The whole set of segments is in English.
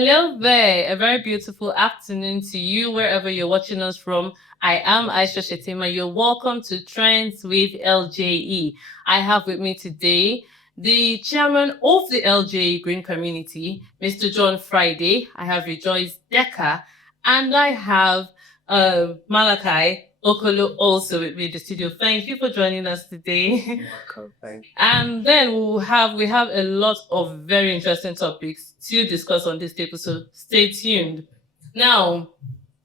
Hello there. A very beautiful afternoon to you, wherever you're watching us from. I am Aisha Shetima. You're welcome to Trends with LJE. I have with me today the chairman of the LJE Green Community, Mr. John Friday. I have Rejoice Decker, and I have Malachi Okolo also with me in the studio. Thank you for joining us today. Welcome. Thank you. And then we have a lot of very interesting topics to discuss on this table, so stay tuned. Now,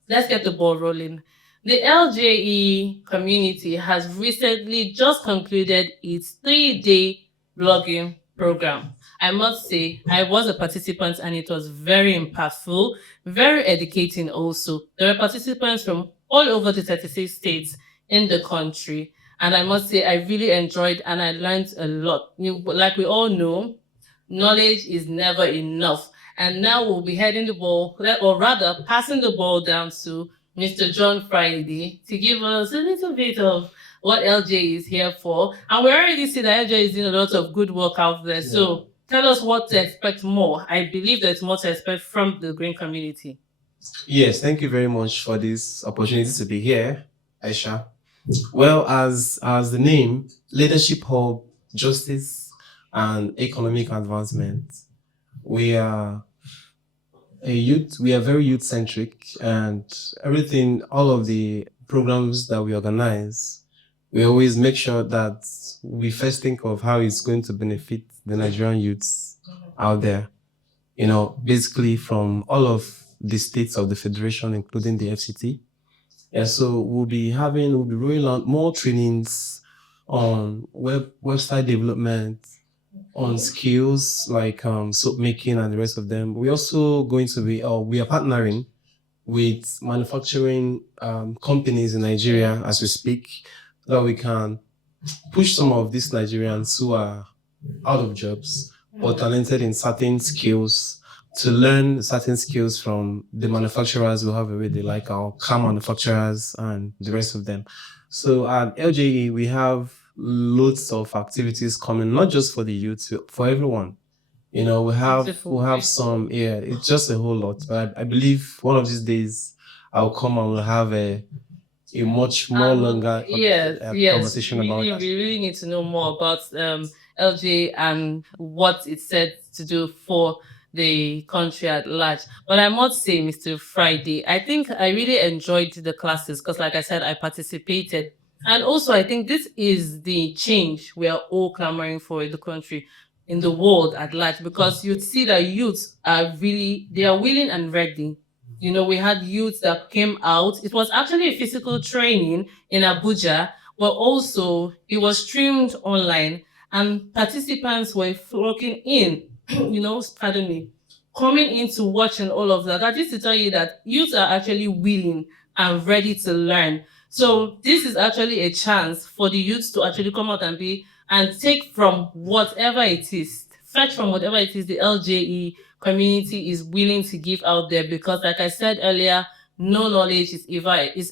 let's get the ball rolling. The LJE community has recently just concluded its 3-day blogging program. I must say, I was a participant and it was very impactful, very educating also. There were participants from all over the 36 states in the country. And I must say, I really enjoyed and I learned a lot. Like we all know, knowledge is never enough. And now we'll be heading the ball, or rather passing the ball down to Mr. John Friday to give us a little bit of what LJ is here for. And we already see that LJ is doing a lot of good work out there. Yeah. So tell us what to expect more. I believe there's more to expect from the green community. Yes, thank you very much for this opportunity to be here, Aisha. Well, as the name, Leadership Hub, Justice and Economic Advancement, we are we are very youth centric, and everything, all of the programs that we organize, we always make sure that we first think of how it's going to benefit the Nigerian youths out there. Basically from all of the states of the Federation, including the FCT. Yeah, so we'll be rolling out more trainings on website development, on skills like soap making and the rest of them. We're also going to be, we are partnering with manufacturing companies in Nigeria as we speak, so that we can push some of these Nigerians who are out of jobs or talented in certain skills to learn certain skills from the manufacturers we have already, like our car manufacturers and the rest of them. So at LJE, we have loads of activities coming, not just for the youth, for everyone. We have some, it's just a whole lot. But I believe one of these days I'll come and we'll have a much more longer conversation about that. We really need to know more about LJ and what it's said to do for the country at large. But I must say, Mr. Friday, I think I really enjoyed the classes because, like I said, I participated. And also, I think this is the change we are all clamoring for in the country, in the world at large, because you'd see that youths are they are willing and ready. We had youths that came out. It was actually a physical training in Abuja, but also it was streamed online and participants were flocking in, pardon me, coming in to watch and all of that. That is to tell you that youths are actually willing and ready to learn. So this is actually a chance for the youths to actually come out and take from whatever it is, fetch from whatever it is the LJE community is willing to give out there, because like I said earlier, no knowledge is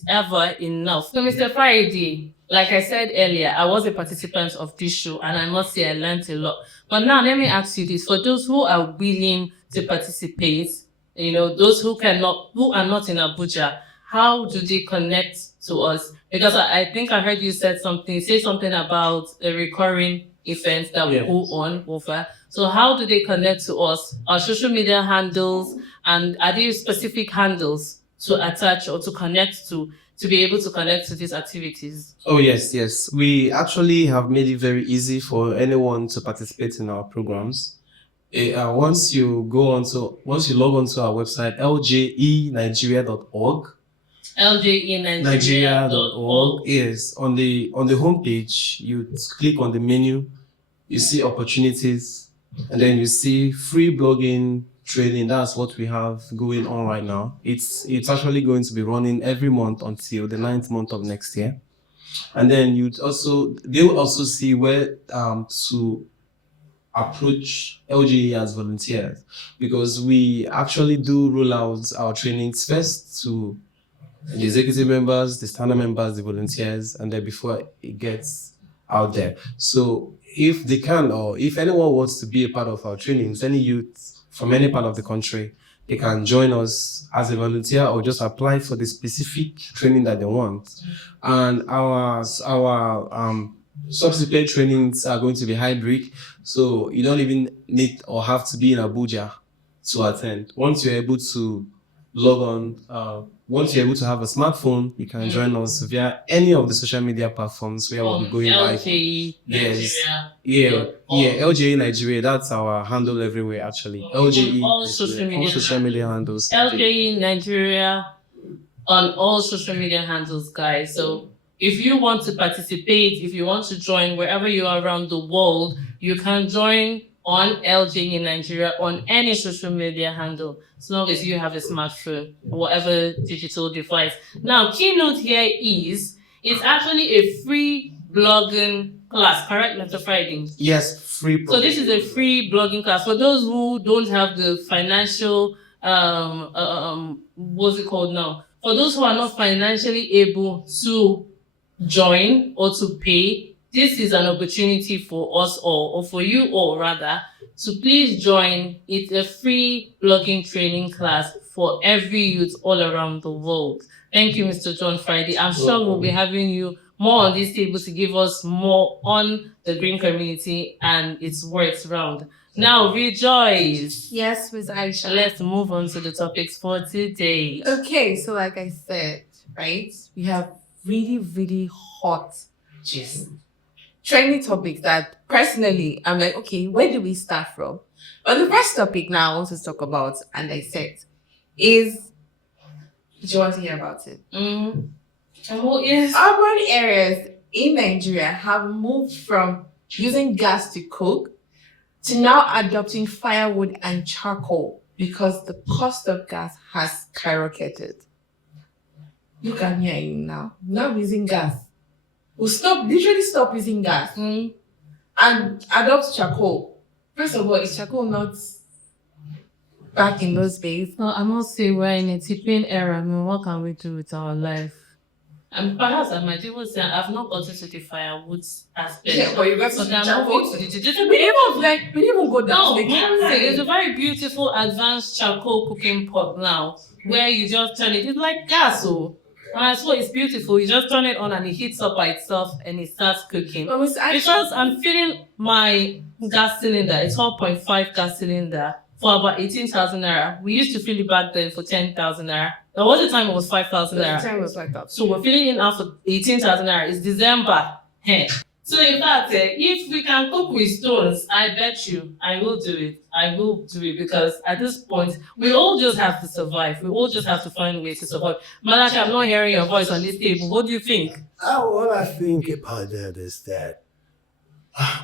ever enough. So Mr. Friday, like I said earlier, I was a participant of this show and I must say I learned a lot. But now let me ask you this, for those who are willing to participate, those who are not in Abuja, how do they connect to us? Because I think I heard you say something about a recurring event that will go on over. So how do they connect to us? Our social media handles, and are there specific handles to attach or to connect to be able to connect to these activities? Oh, yes. We actually have made it very easy for anyone to participate in our programs. Once you log onto our website, ljenigeria.org. ljenigeria.org. Yes, on the homepage, you click on the menu, you see opportunities, and then you see free blogging training. That's what we have going on right now. It's actually going to be running every month until the 9th month of next year. And then they will also see where to approach LJE as volunteers, because we actually do roll out our trainings first to the executive members, the standard members, the volunteers, and then before it gets out there. So if they can, or if anyone wants to be a part of our trainings, any youth from any part of the country, they can join us as a volunteer or just apply for the specific training that they want. And our subsequent trainings are going to be hybrid, so you don't even need or have to be in Abuja to attend. Once you're able to log on, once you're able to have a smartphone, you can join us via any of the social media platforms where we'll be going live. LJE Yes. Nigeria. LJE Nigeria. That's our handle everywhere, actually. LJE All Nigeria, all social media handles. LJE Nigeria on all social media handles, guys. So if you want to participate, if you want to join wherever you are around the world, you can join on LJE in Nigeria on any social media handle, as long as you have a smartphone or whatever digital device. Now, keynote here is it's actually a free blogging class, correct, Mr. Friday? Yes, free. So this is a free blogging class for those who don't have the financial what's it called now? For those who are not financially able to join or to pay, this is an opportunity for us all, or for you all rather, to please join. It's a free blogging training class for every youth all around the world. Thank you, Mr. John Friday. I'm sure we'll be having you more on this table to give us more on the green community and its works round. Now, rejoice. Yes, Ms. Aisha. Let's move on to the topics for today. Okay, so like I said, right, we have really, really hot gist. Trending topics that personally, I'm like, okay, where do we start from? But the first topic now I want to talk about, and I said, is, do you want to hear about it? Yes. Urban areas in Nigeria have moved from using gas to cook to now adopting firewood and charcoal because the cost of gas has skyrocketed. Look at me now. Now using gas. We'll literally stop using gas and adopt charcoal. First of all, is charcoal not back in those days? No, I must say we're in a tipping era. I mean, what can we do with our life? And perhaps I might even say I've not gotten to the firewood aspect. Yeah, but you got to I'm charcoal. moving to the We didn't even go down. No, it's a very beautiful advanced charcoal cooking pot now, where you just turn it. It's like gas, so. And so it's beautiful. You just turn it on and it heats up by itself and it starts cooking. Because I'm filling my gas cylinder, it's 4.5 gas cylinder for about 18,000 naira. We used to fill it back then for 10,000 naira. There was a time it was 5,000 naira. The time was like that. So we're filling it now for 18,000 naira. It's December. Hey. So in fact, if we can cook with stones, I bet you I will do it. I will do it because at this point, we all just have to survive. We all just have to find a way to survive. Malachi, I'm not hearing your voice on this table. What do you think? What I think about that is that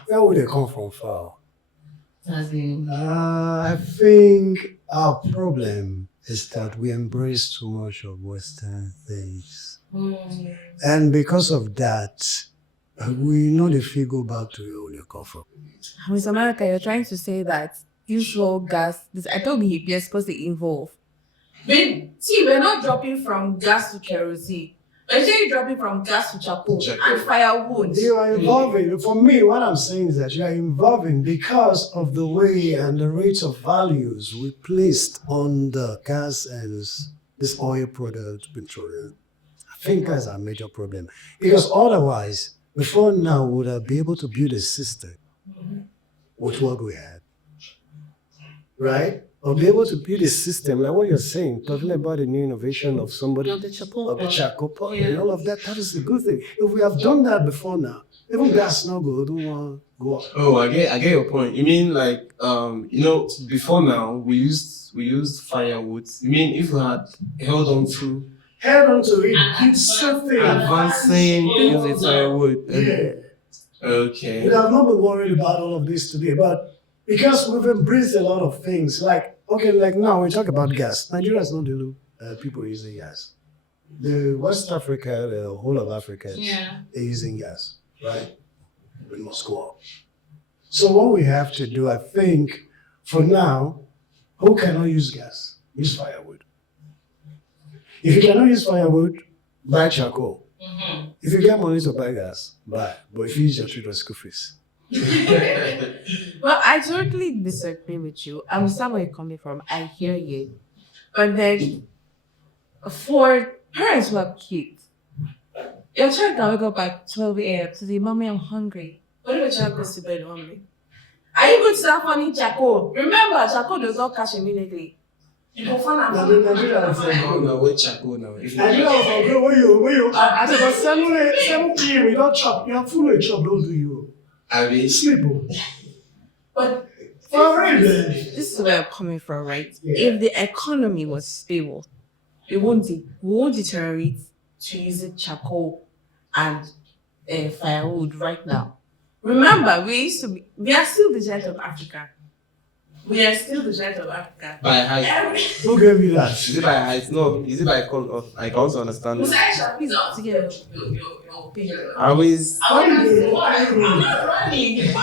where would they come from far? As in, I think our problem is that we embrace too much of Western things. And because of that, we know if we go back to where we come from. Miss America, you're trying to say that usual gas, I thought we are supposed to evolve. See, we're not dropping from gas to kerosene. We're actually dropping from gas to charcoal and firewood. You are evolving. For me, what I'm saying is that you are evolving because of the way and the rates of values we placed on the gas and this oil product, petroleum. I think that's our major problem. Because otherwise, before now, we would have been able to build a system with what we had. Right? Or be able to build a system, like what you're saying, talking about the new innovation of somebody, of the charcoal pot, and all of that. That is a good thing. If we have done that before now, even gas now go, don't want to go up. Oh, I get your point. You mean like before now we used firewood. You mean if we had held on to it, it's something advancing using firewood. Yeah. Okay. We have not been worried about all of this today, but because we've embraced a lot of things, like now we talk about gas. Nigeria is not the only people using gas. The West Africa, the whole of Africa, is using gas, right? We must go up. So what we have to do, I think, for now, who cannot use gas? Use firewood. If you cannot use firewood, buy charcoal. If you get money to buy gas, buy. But if you use your children's school fees. Well, I totally disagree with you. I understand where you're coming from. I hear you. But then for parents who have kids, your child can wake up at 12 a.m. to say, Mommy, I'm hungry. What if a child goes to bed hungry? Are you going to start finding charcoal? Remember, charcoal does not catch immediately. You go find out. Nigeria is Wait, Chaco now. Nigeria was when you at about 7 p.m. you don't chop. You are full of chop. Don't do you? I mean, Sleep. Oh. But For real. this is where I'm coming from, right? If the economy was stable, we won't deteriorate to using charcoal and firewood right now. Remember, we are still the giant of Africa. We are still the giant of Africa. by height. Who gave you that? Is it by height? No. Is it by color? I can also understand. Musaisha, please out to get your opinion. Always. I'm not running.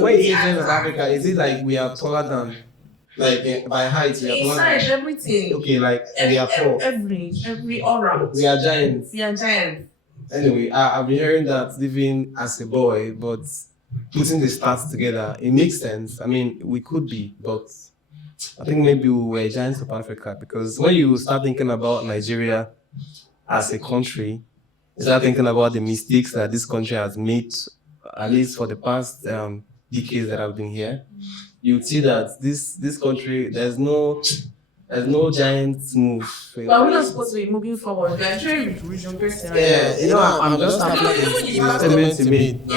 When you say of Africa, is it like we are taller than, like by height we are taller Inside than? everything. Okay, like we are tall. Every aura. We are giants. We are giants. Anyway, I've been hearing that even as a boy, but putting the stats together, it makes sense. I mean, we could be, but I think maybe we were giants of Africa, because when you start thinking about Nigeria as a country, you start thinking about the mistakes that this country has made, at least for the past decades that I've been here. You see that this country, there's no giant move. But we're not supposed to be moving forward. We are trying to retrogress. Yeah, you know, I'm just happy with statement you made.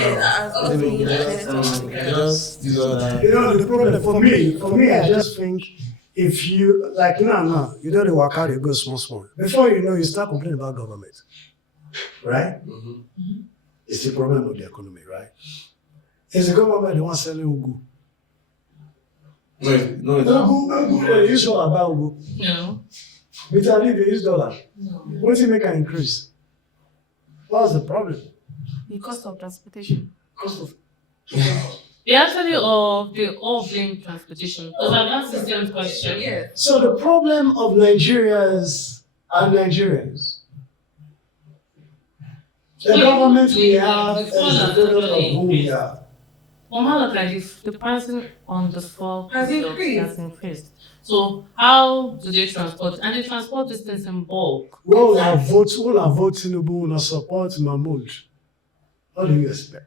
Just these other. You know, the problem for me, I just think if you like no, you don't work out, you go small. Before you know, you start complaining about government, right? Mm-hmm. It's the problem of the economy, right? It's the government the one selling ugu. No, Ugu, they use dollar about ugu. No. Bitter leaf, they use dollar. What do you make an increase? What's the problem? The cost of transportation. Cost of They all blame transportation. Because I've asked the same question. Yeah. So the problem of Nigerians are Nigerians. The government we have is the product of who we are. Well, how like if the pricing on the fuel Has increased. has increased. So how do they transport? And they transport these things in bulk. We all are voting Tinubu, we will support Mahmoud. What do you expect?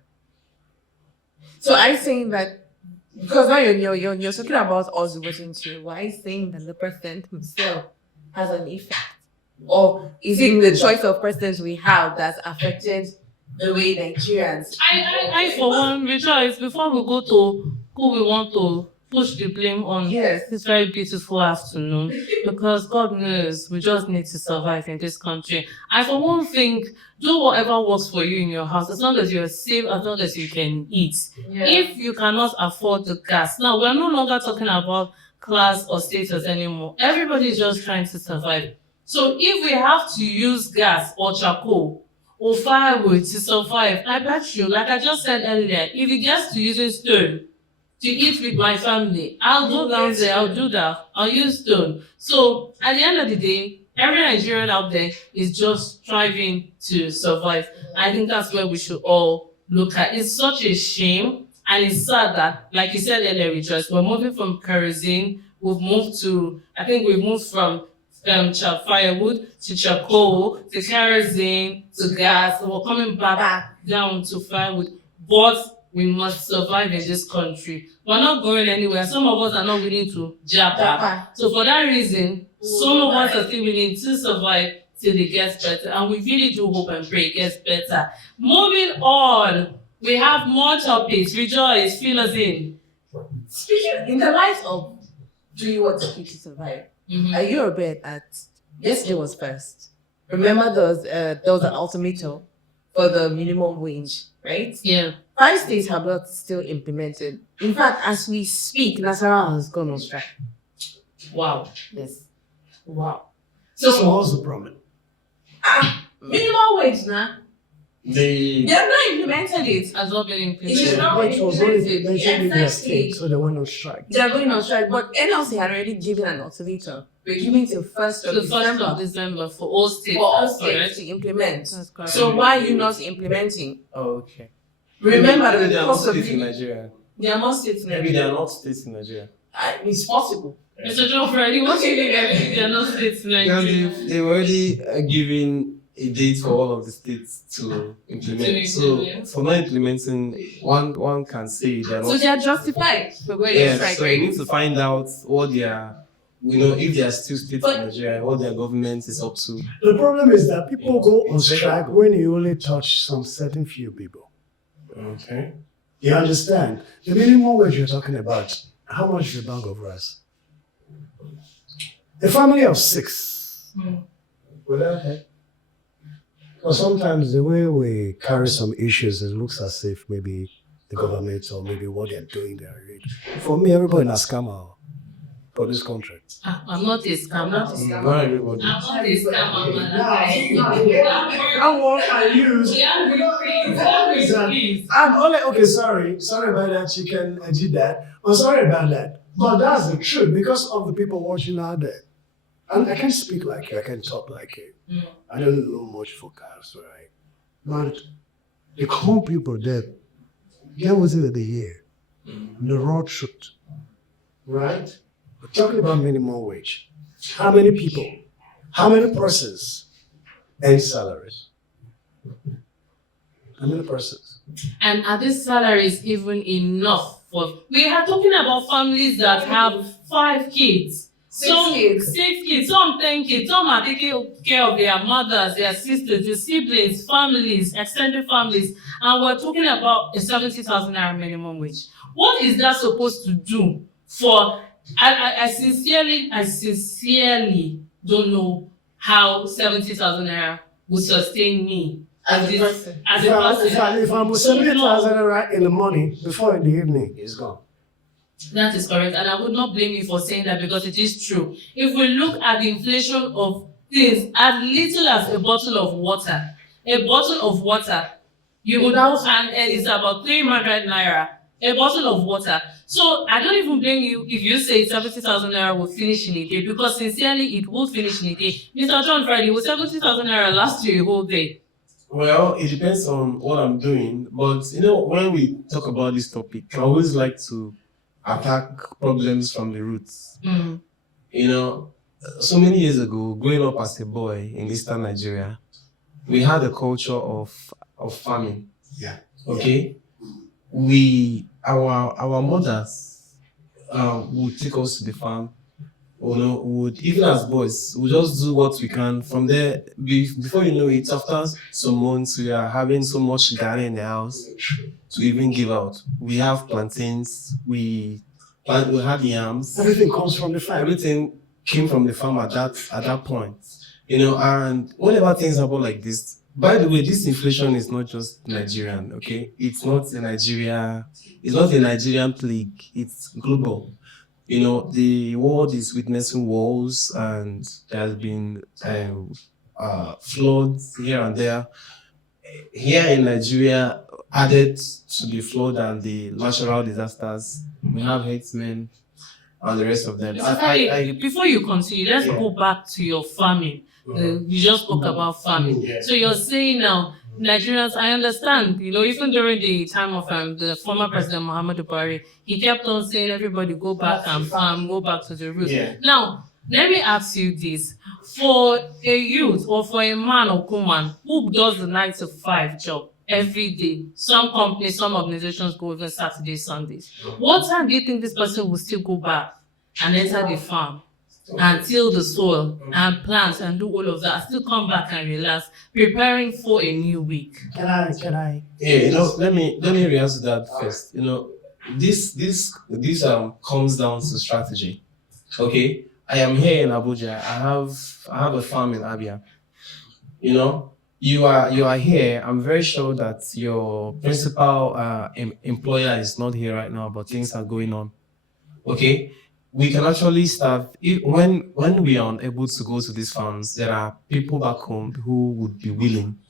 So are you saying that because now you're talking about us voting to, why are you saying that the president himself has an effect? Or is it the choice of presidents we have that's affected the way Nigerians? I for one rejoice before we go to who we want to push the blame on Yes. this very beautiful afternoon, because God knows we just need to survive in this country. I for one think, do whatever works for you in your house, as long as you're safe, as long as you can eat. Yeah. If you cannot afford the gas, now we're no longer talking about class or status anymore. Everybody is just trying to survive. So if we have to use gas or charcoal or firewood to survive, I bet you, like I just said earlier, if it gets to using stone to eat with my family, I'll go down there, I'll do that, I'll use stone. So at the end of the day, every Nigerian out there is just striving to survive. I think that's where we should all look at. It's such a shame, and it's sad that, like you said earlier, Rejoice, we're moving from kerosene, we've moved from firewood to charcoal to kerosene to gas. We're coming back down to firewood, but we must survive in this country. We're not going anywhere. Some of us are not willing to japa. So for that reason, some of us are still willing to survive till it gets better, and we really do hope and pray it gets better. Moving on, we have more topics. Rejoice, fill us in. Speaking in the light of do you want to keep to survive? Are you aware that yesterday was first? Remember there was an ultimatum for the minimum wage, right? Yeah. 5 states have not still implemented. In fact, as we speak, Nasarawa has gone on strike. Wow. Yes. Wow. So what's the problem? Minimum wage now. They They have not implemented it. Has not been It is implemented. not It was only mentioned in their Exactly. state, so they went on strike. They are going on strike, but NLC had already given an ultimatum. We're giving till 1st of The 1st of December December for all states. for all That's states correct. to implement. That's correct. So why are you not implementing? Oh, okay. Remember Maybe the they are not cost of states in living. Nigeria. There are more states in Maybe they are Nigeria. not states in Nigeria. It's possible. Mr. John Friday, what do you think? I think they are not states in Because Nigeria. they've already given a date for all of the states to implement. So for not implementing, one can say they're So not. they are justified for going on Yes, strike, so you right? need to find out what their, if they are still states in Nigeria, what their government is up to. The problem is that people go on strike when you only touch some certain few people. Okay. You understand? The minimum wage you're talking about, how much is a bag of rice? A family of 6. Without help. But sometimes the way we carry some issues, it looks as if maybe the government or maybe what they're doing there. For me, everybody in a scammer for this country. I'm not a scam. Not everybody. I'm not a scam. That one I use. I'm only okay. Sorry about that. You can edit that. I'm sorry about that. But that's the truth because of the people watching out there. And I can speak like you. I can talk like you. I don't know much for cars, right? But the common people there, get within the year, the road truth, right? We're talking about minimum wage. How many people? How many persons and salaries? How many persons? And are these salaries even enough for? We are talking about families that have 5 kids. Some 6 kids, some 10 kids, some are taking care of their mothers, their sisters, their siblings, families, extended families, and we're talking about a 70,000 naira minimum wage. What is that supposed to do for? I sincerely don't know how 70,000 naira would sustain me as a person. If I'm with 70,000 naira in the morning, before in the evening, it's gone. That is correct, and I would not blame you for saying that because it is true. If we look at the inflation of things as little as a bottle of water, you would have, and it's about 300 naira, a bottle of water. So I don't even blame you if you say 70,000 naira will finish in a day, because sincerely, it will finish in a day. Mr. John Friday, will 70,000 naira last you a whole day? Well, it depends on what I'm doing, but when we talk about this topic, I always like to attack problems from the roots. So many years ago, growing up as a boy in Eastern Nigeria, we had a culture of farming. Yeah. Okay. Our mothers would take us to the farm. Would, even as boys, we just do what we can. From there, before you know it, after some months, we are having so much garri in the house to even give out. We have plantains, we had yams. Everything comes from the farm. Everything came from the farm at that point. And whenever things happen like this, by the way, this inflation is not just Nigerian, okay? It's not a Nigerian plague, it's global. The world is witnessing wars, and there has been floods here and there. Here in Nigeria, added to the flood and the natural disasters, we have herdsmen and the rest of them. Before you continue, let's go back to your farming. You just spoke about farming. Yeah. So you're saying now, Nigerians, I understand, even during the time of the former President Muhammadu Buhari, he kept on saying everybody go back and farm, go back to the roots. Yeah. Now, let me ask you this. For a youth or for a man or woman who does the 9 to 5 job every day, some companies, some organizations go even Saturdays, Sundays. What time do you think this person will still go back and enter the farm and till the soil and plant and do all of that, still come back and relax, preparing for a new week? Can I? Yeah, let me react to that first. This comes down to strategy. Okay, I am here in Abuja. I have a farm in Abia. You are here. I'm very sure that your principal employer is not here right now, but things are going on. Okay, we can actually start when we are unable to go to these farms. There are people back home who would be willing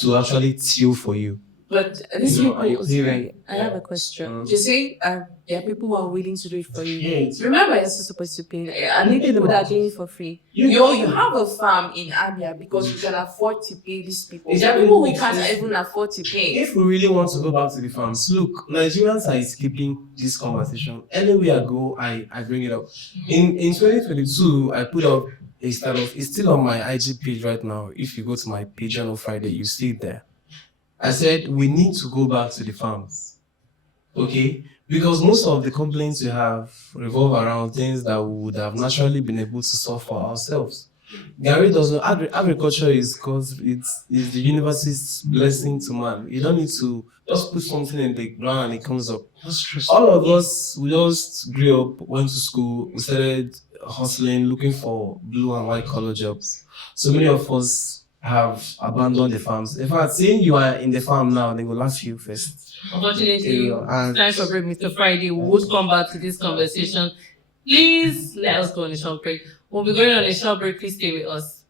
to actually till for you. But these So, are you people, hearing? I have a question. Mm. You say there are people who are willing to do it for you. Yes. Remember, you're still supposed to pay. And the people that are doing it for free. You have a farm in Abia because you can afford to pay these people. There are people who can't even afford to pay. If we really want to go back to the farms, look, Nigerians are escaping this conversation. Anywhere I go, I bring it up. In 2022, I put up a status. It's still on my IG page right now. If you go to my page on Friday, you see it there. I said we need to go back to the farms. Okay? Because most of the complaints we have revolve around things that we would have naturally been able to solve for ourselves. Gary doesn't. Agriculture is because it's the universe's blessing to man. You don't need to just put something in the ground and it comes up. All of us, we just grew up, went to school, we started hustling, looking for blue and white collar jobs. So many of us have abandoned the farms. In fact, seeing you are in the farm now, they will laugh you first. Unfortunately, And time for break, Mr. Friday. We would come back to this conversation. Please let us go on a short break. We'll be going on a short break. Please stay with us.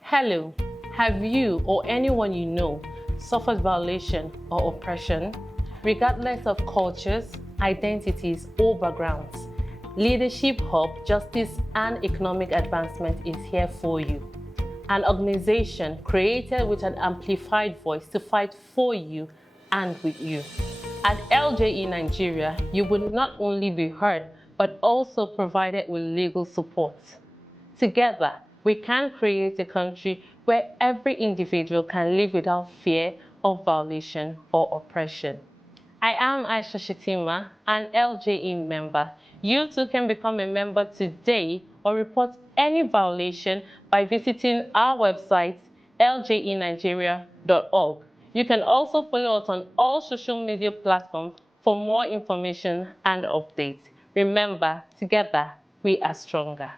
Hello, have you or anyone you know suffered violation or oppression, regardless of cultures, identities, or backgrounds? Leadership Hub, Justice and Economic Advancement is here for you. An organization created with an amplified voice to fight for you and with you. At LJE Nigeria, you will not only be heard, but also provided with legal support. Together, we can create a country where every individual can live without fear of violation or oppression. I am Aisha Shetima, an LJE member. You too can become a member today or report any violation by visiting our website, ljenigeria.org. You can also follow us on all social media platforms for more information and updates. Remember, together, we are stronger.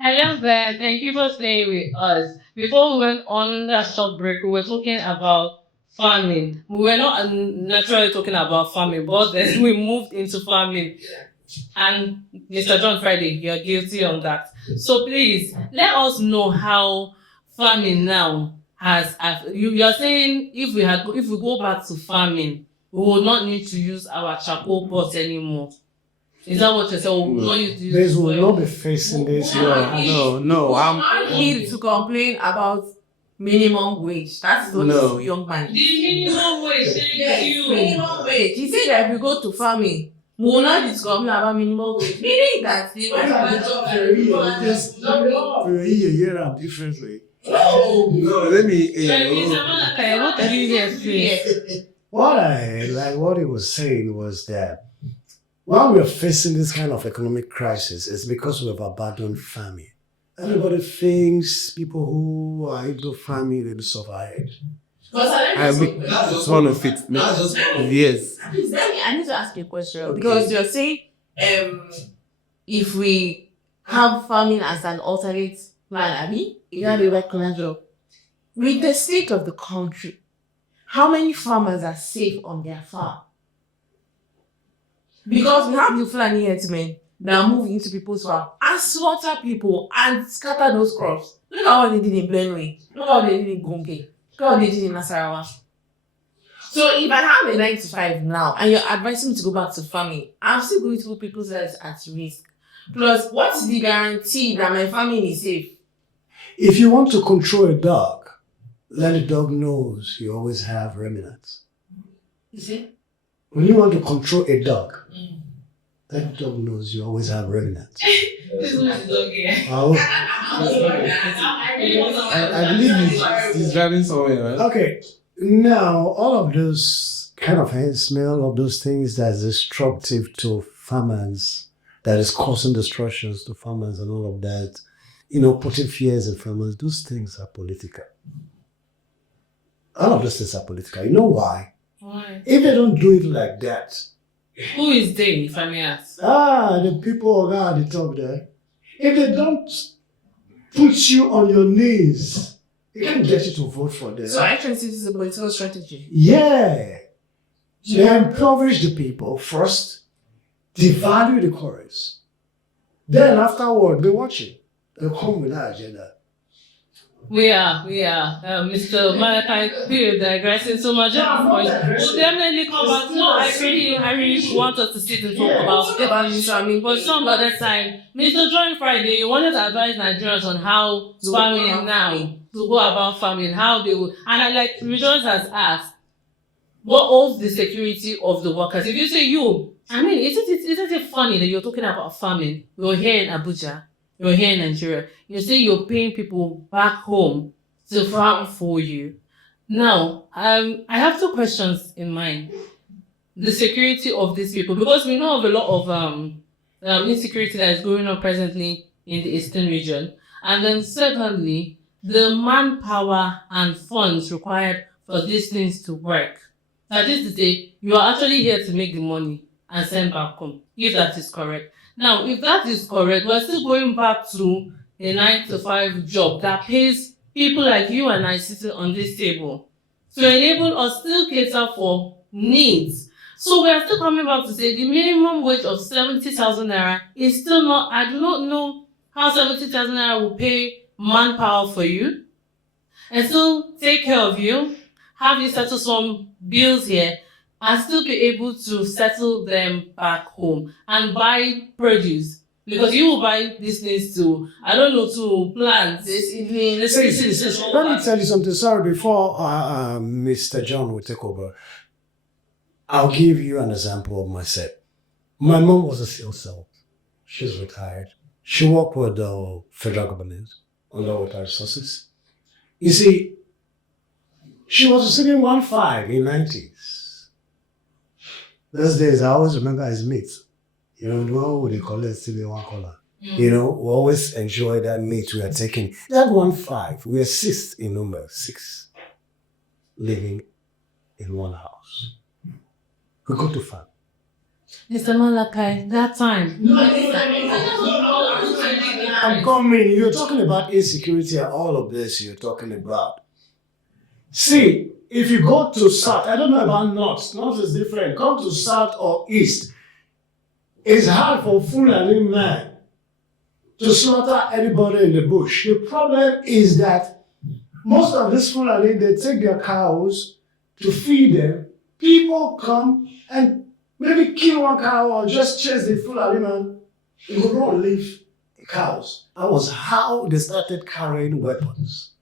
Hello there. Thank you for staying with us. Before we went on that short break, we were talking about farming. We were not naturally talking about farming, but then we moved into farming. And Mr. John Friday, you're guilty on that. So please let us know how farming now has. You're saying if we go back to farming, we will not need to use our charcoal pot anymore. Is that what you're saying? We will not use This will not be facing this. no. I need to complain about minimum wage. That's what No. this young man. The minimum wage, thank you. Minimum wage. He said that if we go to farming, we will not need to complain about minimum wage. Meaning that the rest of the jobs are hear them differently. No, let me. What did you hear, please? What he was saying was that while we are facing this kind of economic crisis, it's because we have abandoned farming. Everybody thinks people who are into farming will survive. I just want to fit. Yes. Please, I need to ask you a question because you're saying if we have farming as an alternate plan, you have a recognized job. With the state of the country, how many farmers are safe on their farm? Because we have the Fulani herdsmen that move into people's farm and slaughter people and scatter those crops. Look at what they did in Benue. Look at what they did in Gonke. Look at what they did in Nasarawa. So if I have a 9 to 5 now and you're advising me to go back to farming, I'm still going to put people's lives at risk. Plus, what's the guarantee that my farming is safe? If you want to control a dog, let the dog knows you always have remnants. You see? When you want to control a dog, let the dog knows you always have remnants. This one is okay. I believe he's driving somewhere, right? Okay, now all of those kind of smell of those things that's destructive to farmers, that is causing destructions to farmers and all of that, putting fears in farmers, those things are political. All of those things are political. You know why? Why? If they don't do it like that, Who is they, if I may ask? the people at the top there, if they don't put you on your knees, they can't get you to vote for them. So I think this is a political strategy. Yeah. They impoverish the people first, devalue the chorus, Then afterward, they watch it. They come with that agenda. We are. Mr. Malachi, we're digressing so much at this point. We'll definitely come back. No, I really want us to sit and talk about farming, but some other time. Mr. John Friday, you wanted to advise Nigerians on how farming now, to go about farming, how they will, and I like Rejoice has asked, what holds the security of the workers? If you say isn't it funny that you're talking about farming? You're here in Abuja. You're here in Nigeria. You say you're paying people back home to farm for you. Now, I have two questions in mind. The security of these people, because we know of a lot of insecurity that is going on presently in the eastern region. And then secondly, the manpower and funds required for these things to work. That is to say, you are actually here to make the money and send back home, if that is correct. Now, if that is correct, we're still going back to a 9-to-5 job that pays people like you and I sitting on this table to enable us still cater for needs. So we are still coming back to say the minimum wage of 70,000 naira is still not, I do not know how 70,000 naira will pay manpower for you and still take care of you, have you settle some bills here, and still be able to settle them back home and buy produce. Because you will buy these things to, to plant this evening. Let me tell you something. Sorry, before Mr. John will take over, I'll give you an example of myself. My mom was a sales cell. She's retired. She worked with the federal government on the water resources. You see, she was receiving 1.5 in 90s. Those days, I always remember his meat. You know what they call it, still one color. You know, we always enjoy that meat we are taking. That 1.5, we are 6 in number, 6 living in one house. We go to farm. Mr. Malachi, that time. I'm coming. You're talking about insecurity and all of this you're talking about. See, if you go to south, I don't know about north. North is different. Come to south or east. It's hard for Fulani man to slaughter anybody in the bush. The problem is that most of this Fulani, they take their cows to feed them. People come and maybe kill one cow or just chase the Fulani man. They will not leave the cows. That was how they started carrying weapons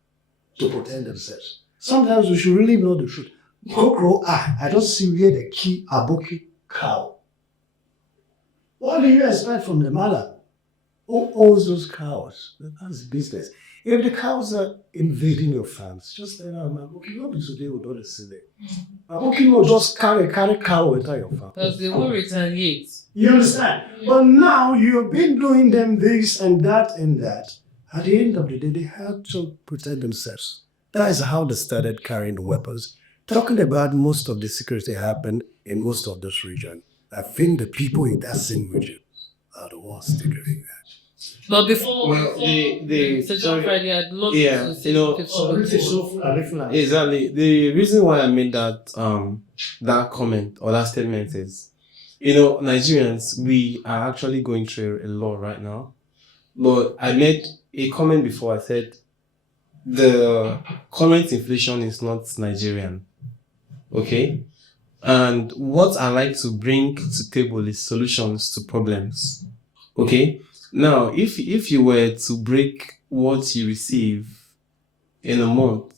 to protect themselves. Sometimes we should really know the truth. I don't see where they kill a Aboki cow. What do you expect from the mother who owns those cows? That's business. If the cows are invading your farms, just tell them, Aboki, what is today with all the silly? Aboki will just carry cow into your farm. Because they will retaliate. You understand? But now you've been doing them this and that and that. At the end of the day, they have to protect themselves. That is how they started carrying the weapons. Talking about most of the security happened in most of this region. I think the people in that same region are the ones doing that. But before, Friday, I'd love yeah, to say you know, exactly. The reason why I made that comment or that statement is, Nigerians, we are actually going through a lot right now. But I made a comment before. I said the current inflation is not Nigerian. Okay? And what I like to bring to table is solutions to problems. Okay? Now, if you were to break what you receive in a month,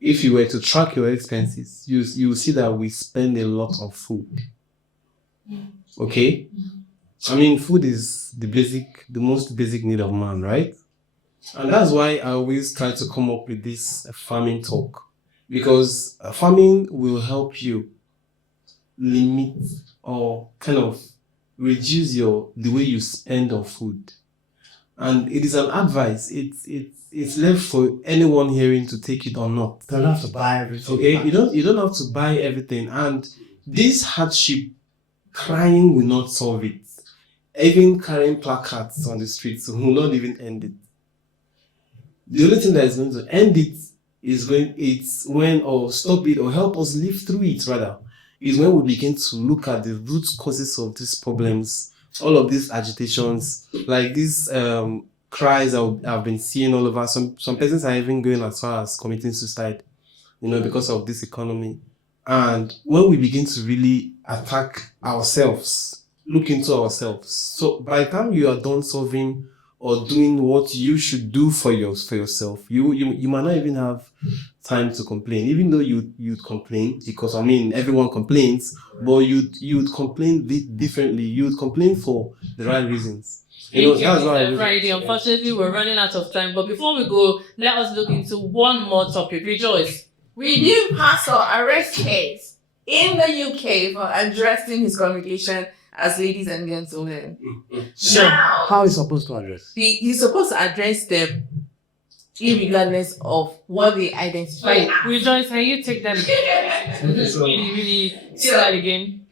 if you were to track your expenses, you will see that we spend a lot on food. Okay? I mean, food is the most basic need of man, right? And that's why I always try to come up with this farming talk. Because farming will help you limit or kind of reduce the way you spend on food. And it is an advice. It's left for anyone hearing to take it or not. You don't have to buy everything. Okay, you don't have to buy everything. And this hardship, crying will not solve it. Even carrying placards on the streets will not even end it. The only thing that is going to end it stop it or help us live through it rather, is when we begin to look at the root causes of these problems all of these agitations, like these cries I've been seeing all over. Some persons are even going as far as committing suicide, because of this economy. And when we begin to really attack ourselves, look into ourselves. So by the time you are done solving or doing what you should do for yourself, you might not even have time to complain. Even though you'd complain, because everyone complains, but you'd complain differently. You'd complain for the right reasons. That's why I Friday. Unfortunately, we're running out of time. But before we go, let us look into one more topic. Rejoice. Redeemed pastor arrested in the UK for addressing his congregation as ladies and gentlemen. So, Now, how is supposed to address? he's supposed to address them regardless of what they identify. Rejoice, can you take that really say that again?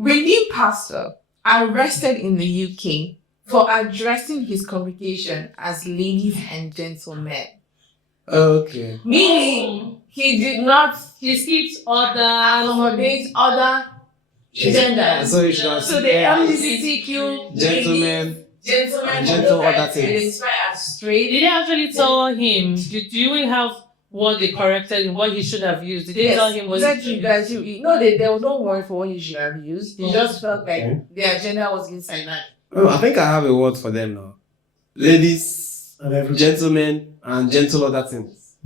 Redeemed pastor arrested in the UK for addressing his congregation as ladies and gentlemen. Okay. Meaning, he did not He skips other accommodate other genders. So you should have So the LGBTQ gentlemen, gentlemen, gentle other things. identify as straight. Did they actually tell him? Do you have what they corrected and what he should have used? Did they tell him was exactly that there was no word for what you should have used. They just felt like their agenda was inside that. Oh, I think I have a word for them now. Ladies, And every gentlemen, and gentle other things.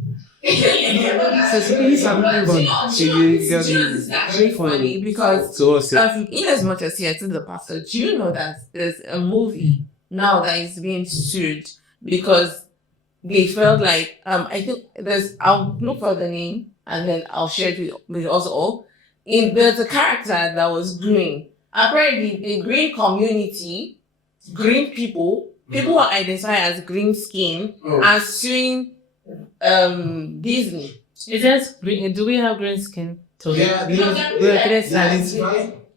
So please have moved on. So you got It's very funny because So what's it? in as much as he attended the pastor, do you know that there's a movie now that is being sued because they felt like I think I'll look for the name and then I'll share it with us all. There's a character that was green. Apparently, in green community, green people who identify as green skin are suing Disney. is that green? Do we have green skin? Totally.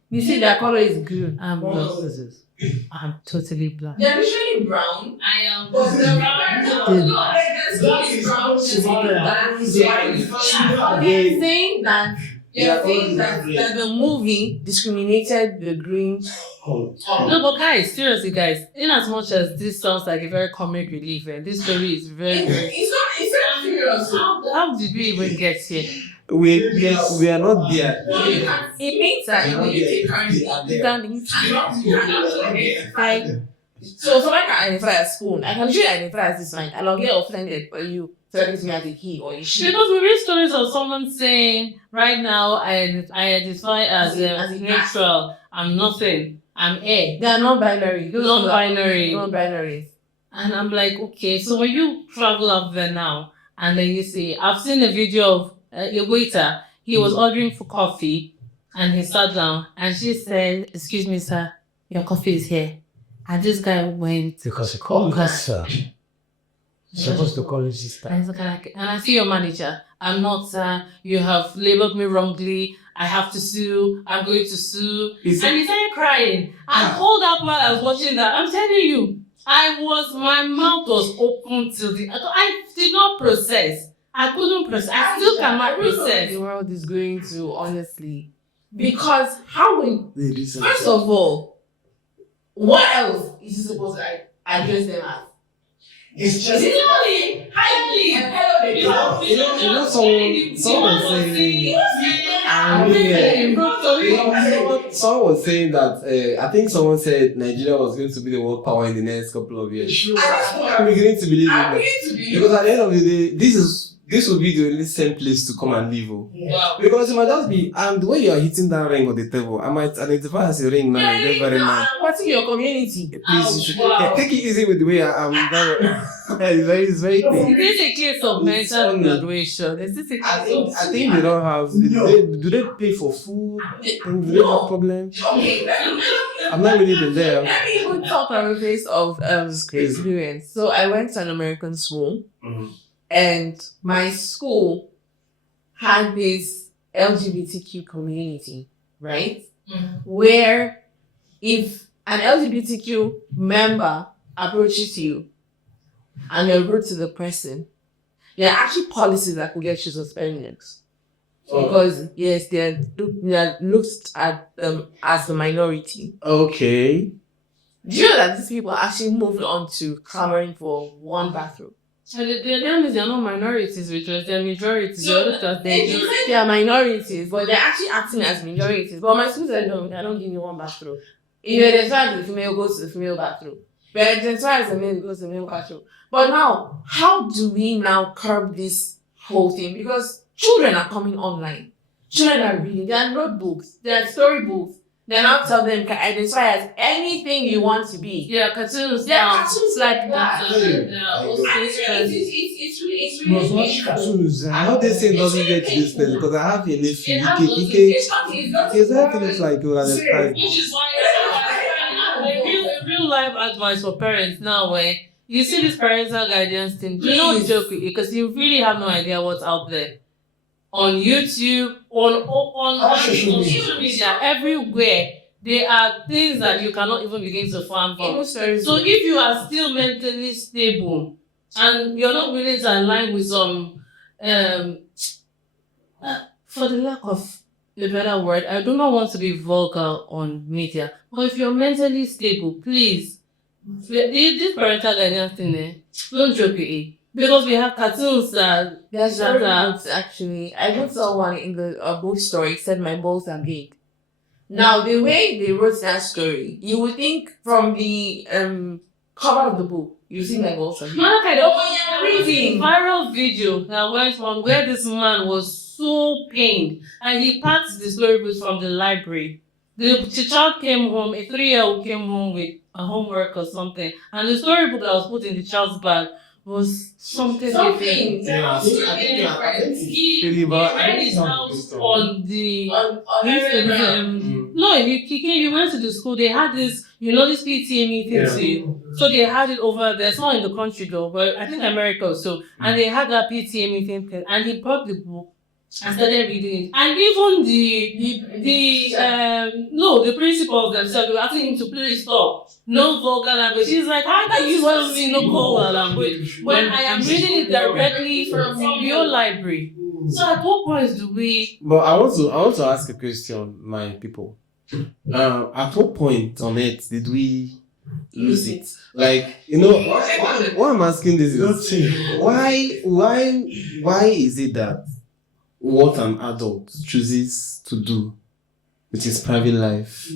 You see, their color is green. I'm What not. is this? I'm totally black. They're usually brown. I am. But the they're saying that that the movie discriminated the green. No, but guys, seriously, guys, in as much as this sounds like a very comic relief, and this story is very, very. It's not serious. How did we even get here? We are not there. It means that in the UK currently, like, so someone can identify as spoon. I can usually identify as this one, and I'll get offended by you telling me as a he or a she. Because we read stories of someone saying, right now, I identify as neutral. I'm nothing. I'm A. They are non-binary. Non-binary. Non-binaries. And I'm like, okay, so when you travel up there now, and then you see, I've seen a video of a waiter, he was ordering for coffee, and he sat down, and she said, excuse me, sir, your coffee is here. And this guy went, Because you call her sir. Supposed to call you sister. and I see your manager. I'm not, sir. You have labeled me wrongly. I have to sue. I'm going to sue. And he started crying. And hold up while I was watching that. I'm telling you, my mouth was open till I did not process. I couldn't process. I still cannot process. The world is going to, honestly. Because how will, Ladies and first of all, what else is he supposed to address them as? It's just Someone was saying that I think someone said Nigeria was going to be the world power in the next couple of years. I'm beginning to believe it because at the end of the day, this will be the only same place to come and live. Wow. Because it might just be, and the way you are hitting that ring on the table, I might identify as a ring now and get very mad. What's in your community? Please, you should take it easy with the way I am. It's very thing. Is this a case of mental graduation? Is this a I case of... think they don't have. Do they pay for food? Do they have problems? I'm not really been there. Let me even talk on the face of experience. So I went to an American school, and my school had this LGBTQ community, right? Where if an LGBTQ member approaches you and you're rude to the person, there are actually policies that could get you suspended. Because yes, they're looked at them as the minority. Okay. Do you know that these people actually moved on to clamoring for one bathroom? And the them is they're not minorities, which was they're majorities. They are minorities, but they're actually acting as majorities. But my school said, no, I don't give you one bathroom. If you identify as the female, go to the female bathroom. If you identify as the male, go to the male bathroom. But now, how do we now curb this whole thing? Because children are coming online. Children are reading. There are notebooks. There are storybooks. They now tell them you can identify as anything you want to be. Yeah, cartoons. There are cartoons like that. It's No, really it's not cartoons. I'm not just saying doesn't get to this place because I have a nephew. He's everything like you understand. Which is why a real life advice for parents now where you see this parental guidance thing, do not joke with it because you really have no idea what's out there. On YouTube, on social media, everywhere, there are things that you cannot even begin to farm from. So if you are still mentally stable and you're not willing to align with some, for the lack of a better word, I do not want to be vulgar on media, but if you're mentally stable, please, this parental guidance thing, don't joke with it. Because we have cartoons that actually. I just saw one in the book story. It said, "My balls are big." Now, the way they wrote that story, you would think from the cover of the book, you see my balls are big. Man, kind of reading viral video that went on where this man was so pained and he packed the storybooks from the library. The child came home, a 3-year-old came home with a homework or something, and the storybook that was put in the child's bag was something different. Yeah, I think He read his house on the no, he went to the school. They had this, this PTA meeting too. So they had it over there. It's not in the country though, but I think America or so. And they had that PTA meeting, and he brought the book and started reading it. And even the principals themselves were asking him to please stop. No vulgar language. He's like, how can you tell me no vulgar language when I am reading it directly from your library? So at what point do we? But I want to ask a question, my people. At what point on it did we lose it? Like, what I'm asking this is why is it that what an adult chooses to do with his private life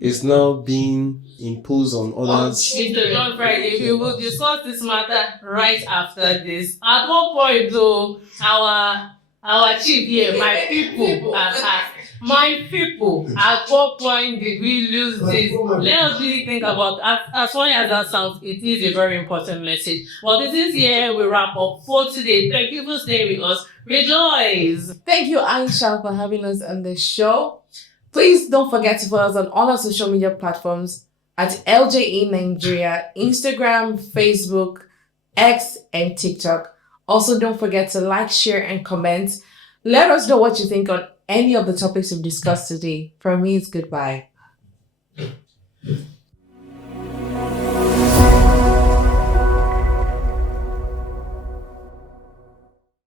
is now being imposed on others? Mr. John Friday, we will discuss this matter right after this. At what point though, our chief here, my people, at what point did we lose this? Let us really think about, as funny as that sounds, it is a very important message. Well, this is here, we wrap up for today. Thank you for staying with us. Rejoice! Thank you, Aisha, for having us on the show. Please don't forget to follow us on all our social media platforms at LJE Nigeria, Instagram, Facebook, X, and TikTok. Also, don't forget to like, share, and comment. Let us know what you think on any of the topics we've discussed today. From me, it's goodbye.